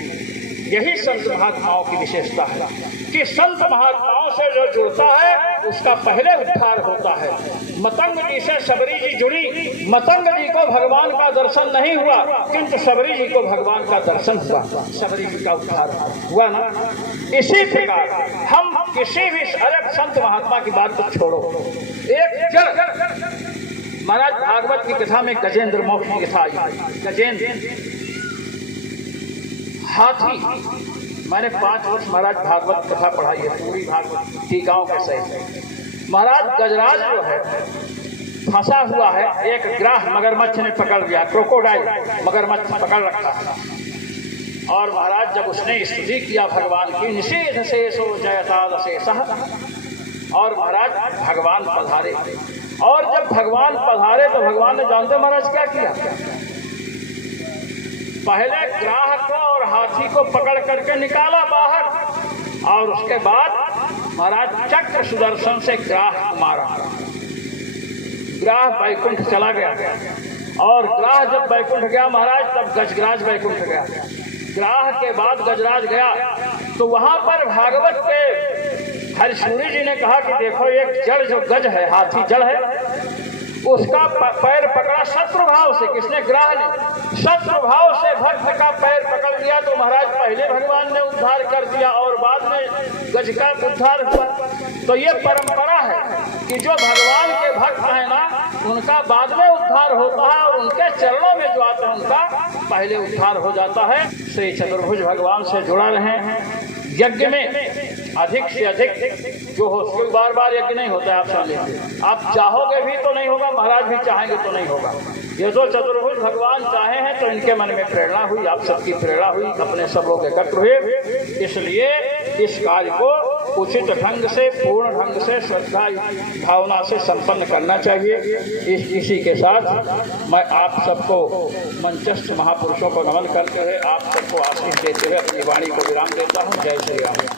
यही संत महात्माओं की विशेषता है कि संत महात्माओं से जो जुड़ता है उसका पहले उद्धार होता है। मतंग जी से शबरी जी जुड़ी, मतंग जी को भगवान का दर्शन नहीं हुआ किंतु शबरी जी को भगवान का दर्शन हुआ, शबरी जी का उद्धार हुआ ना। इसी प्रकार हम किसी भी अलग संत महात्मा की बात को छोड़ो, एक जड़ महाराज भागवत की कथा में गजेंद्र मोक्ष की कथा आई। गजेंद्र हाथी, मैंने 5 वर्ष महाराज भागवत कथा पढ़ाई है, पूरी भागवत टीकाओं के सहित। महाराज गजराज जो है फंसा हुआ है, एक ग्राह मगरमच्छ ने पकड़ लिया, क्रोकोडाइल मगरमच्छ पकड़ रखा है। और महाराज जब उसने स्तुति किया भगवान की, निषेध शेषो जयतादशेषः, और महाराज भगवान पधारे। और जब भगवान पधारे तो भगवान ने जानते महाराज क्या किया? पहले ग्राह को और हाथी को पकड़ करके निकाला बाहर, और उसके बाद महाराज चक्र सुदर्शन से ग्राह को मारा। ग्राह बैकुंठ चला गया, और ग्राह जब बैकुंठ गया महाराज तब गजराज बैकुंठ गया। ग्राह के बाद गजराज गया तो वहां पर भागवत के हरिशूरी जी ने कहा कि देखो एक जड़ जो गज है, हाथी जड़ है, उसका पैर पकड़ा शत्रु भाव से। किसने? ग्राह ने। शत्रु भाव से भक्त का पैर पकड़ लिया तो महाराज पहले भगवान ने उद्धार कर दिया और बाद में गज का उद्धार हुआ। तो ये परंपरा है कि जो भगवान के भक्त हैं ना, उनका बाद में उद्धार होता है और उनके चरणों में जो आते हैं उनका पहले उद्धार हो जाता है। श्री चतुर्भुज भगवान से जुड़ा रहे। यज्ञ में अधिक से अधिक जो हो, बार बार यज्ञ नहीं होता है, आप समझ लीजिए। आप चाहोगे भी तो नहीं होगा, महाराज भी चाहेंगे तो नहीं होगा। ये तो चतुर्भुज भगवान चाहे हैं तो इनके मन में प्रेरणा हुई, आप सबकी प्रेरणा हुई, अपने सब लोग एकत्र हुए। इसलिए इस कार्य को उचित ढंग से, पूर्ण ढंग से, श्रद्धा भावना से संपन्न करना चाहिए। इसी के साथ मैं आप सबको मंचस्थ महापुरुषों को नमन करते हुए आप सबको आशीष देते हुए अपनी वाणी को विराम देता हूँ। जय श्री राम।